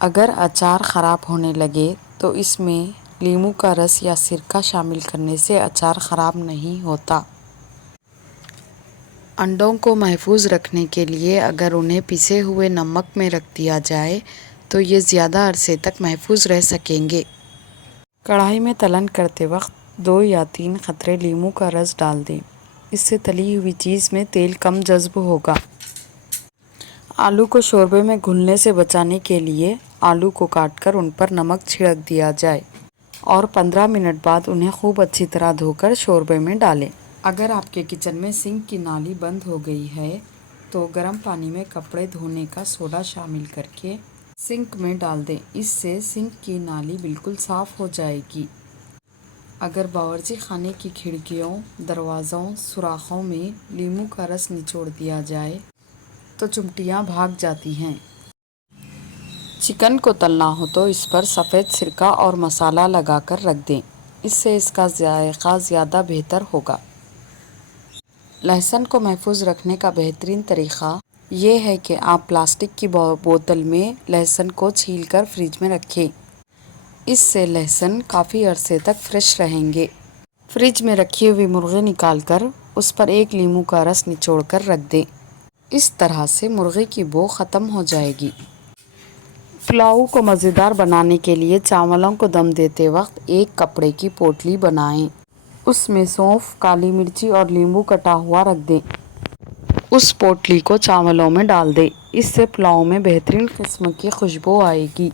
اگر اچار خراب ہونے لگے تو اس میں لیموں کا رس یا سرکہ شامل کرنے سے اچار خراب نہیں ہوتا۔ انڈوں کو محفوظ رکھنے کے لیے اگر انہیں پسے ہوئے نمک میں رکھ دیا جائے تو یہ زیادہ عرصے تک محفوظ رہ سکیں گے۔ کڑھائی میں تلن کرتے وقت 2 یا 3 قطرے لیموں کا رس ڈال دیں، اس سے تلی ہوئی چیز میں تیل کم جذب ہوگا۔ آلو کو شوربے میں گھلنے سے بچانے کے لیے آلو کو کاٹ کر ان پر نمک چھڑک دیا جائے اور 15 منٹ بعد انہیں خوب اچھی طرح دھو کر شوربے میں ڈالیں۔ اگر آپ کے کچن میں سنک کی نالی بند ہو گئی ہے تو گرم پانی میں کپڑے دھونے کا سوڈا شامل کر کے سنک میں ڈال دیں، اس سے سنک کی نالی بالکل صاف ہو جائے گی۔ اگر باورچی خانے کی کھڑکیوں، دروازوں، سوراخوں میں لیموں کا رس نچوڑ دیا جائے تو چمٹیاں بھاگ جاتی ہیں۔ چکن کو تلنا ہو تو اس پر سفید سرکہ اور مسالہ لگا کر رکھ دیں، اس سے اس کا ذائقہ زیادہ بہتر ہوگا۔ لہسن کو محفوظ رکھنے کا بہترین طریقہ یہ ہے کہ آپ پلاسٹک کی بوتل میں لہسن کو چھیل کر فریج میں رکھیں، اس سے لہسن کافی عرصے تک فریش رہیں گے۔ فریج میں رکھی ہوئی مرغی نکال کر اس پر 1 لیموں کا رس نچوڑ کر رکھ دیں، اس طرح سے مرغی کی بو ختم ہو جائے گی۔ پلاؤ کو مزیدار بنانے کے لیے چاولوں کو دم دیتے وقت ایک کپڑے کی پوٹلی بنائیں، اس میں سونف، کالی مرچی اور لیموں کٹا ہوا رکھ دیں۔ اس پوٹلی کو چاولوں میں ڈال دیں، اس سے پلاؤ میں بہترین قسم کی خوشبو آئے گی۔